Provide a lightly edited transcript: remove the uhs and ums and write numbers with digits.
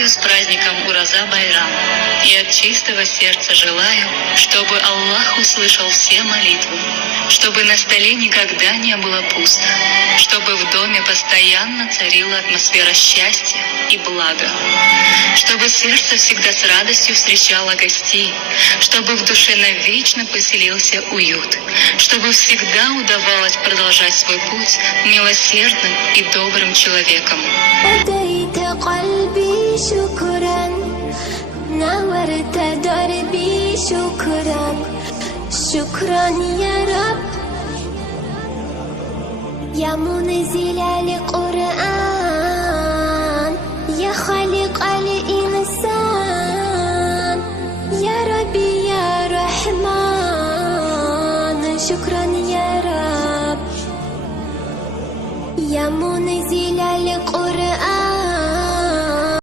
Поздравляю с праздником Ураза Байрам и от чистого сердца желаю, чтобы Аллах услышал все молитвы, чтобы на столе никогда не было пусто, чтобы в доме постоянно царила атмосфера счастья и блага, чтобы сердце всегда с радостью встречало гостей, чтобы в душе навечно поселился уют, чтобы всегда удавалось продолжать свой путь милосердным и добрым человеком. هديت قلبي شكرا نورت دربي شكرا شكرا يا رب يا منزل القرآن يا خالق الإنسان يا ربي يا رحمن شكرا يا رب يا منزل القرآن